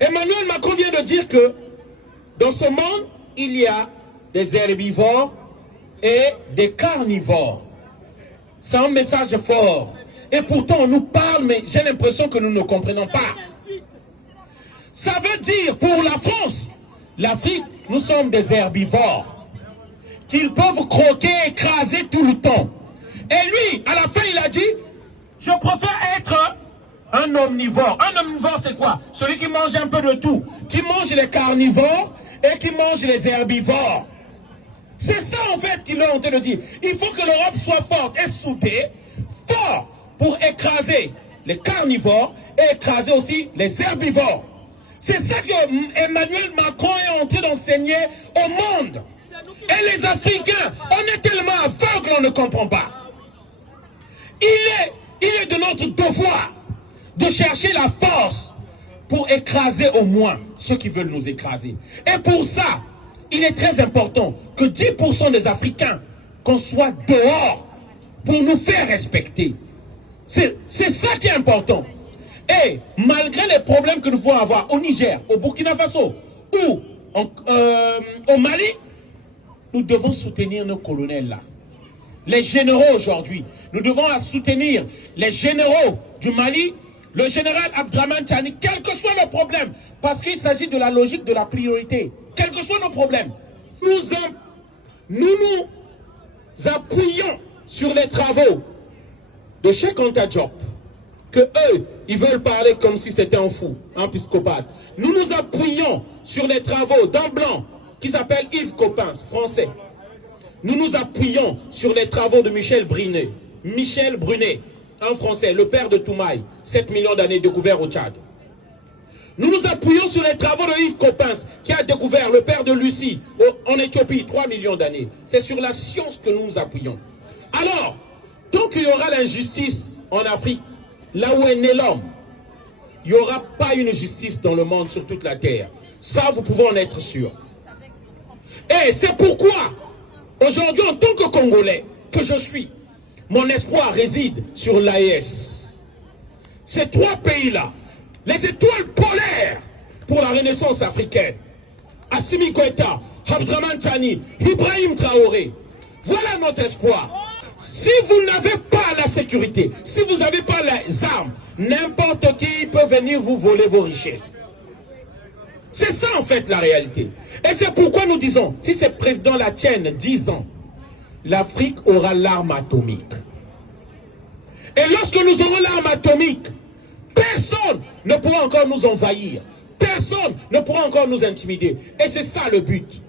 Emmanuel Macron vient de dire que dans ce monde, il y a des herbivores et des carnivores. C'est un message fort. Et pourtant, on nous parle, mais j'ai l'impression que nous ne comprenons pas. Ça veut dire, pour la France, l'Afrique, nous sommes des herbivores qu'ils peuvent croquer, écraser tout le temps. Et lui, à la fin, il a dit, je préfère être un omnivore. Un omnivore, c'est quoi? Celui qui mange un peu de tout. Qui mange les carnivores et qui mange les herbivores. C'est ça, en fait, qu'il est en train de dire. Il faut que l'Europe soit forte et soudée, fort pour écraser les carnivores et écraser aussi les herbivores. C'est ça que Emmanuel Macron est en train d'enseigner au monde. Et les Africains, on est tellement aveugles qu'on ne comprend pas. Il est de notre devoir de chercher la force pour écraser au moins ceux qui veulent nous écraser. Et pour ça, il est très important que 10% des Africains, qu'on soit dehors pour nous faire respecter. C'est ça qui est important. Et malgré les problèmes que nous pouvons avoir au Niger, au Burkina Faso ou au Mali, nous devons soutenir nos colonels là. Les généraux aujourd'hui, nous devons soutenir les généraux du Mali, le général Abdraman Tchani, quel que soit nos problèmes, parce qu'il s'agit de la logique de la priorité, quels que soient nos problèmes. Nous appuyons sur les travaux de Cheikh Anta Diop, que eux, ils veulent parler comme si c'était un fou, un psychopathe. Nous nous appuyons sur les travaux d'un blanc qui s'appelle Yves Coppens, français. Nous nous appuyons sur les travaux de Michel Brunet, un français, le père de Toumaï, 7 millions d'années découvert au Tchad. Nous nous appuyons sur les travaux de Yves Coppens, qui a découvert le père de Lucie en Éthiopie, 3 millions d'années. C'est sur la science que nous nous appuyons. Alors, tant qu'il y aura l'injustice en Afrique, là où est né l'homme, il n'y aura pas une justice dans le monde sur toute la terre. Ça, vous pouvez en être sûr. Et c'est pourquoi, aujourd'hui, en tant que Congolais que je suis, mon espoir réside sur l'AES. Ces trois pays-là, les étoiles polaires pour la renaissance africaine. Assimi Goïta, Abdraman Tchani, Ibrahim Traoré. Voilà notre espoir. Si vous n'avez pas la sécurité, si vous n'avez pas les armes, n'importe qui peut venir vous voler vos richesses. C'est ça en fait la réalité. Et c'est pourquoi nous disons, si ces présidents la tiennent 10 ans, l'Afrique aura l'arme atomique. Et lorsque nous aurons l'arme atomique, personne ne pourra encore nous envahir. Personne ne pourra encore nous intimider. Et c'est ça le but.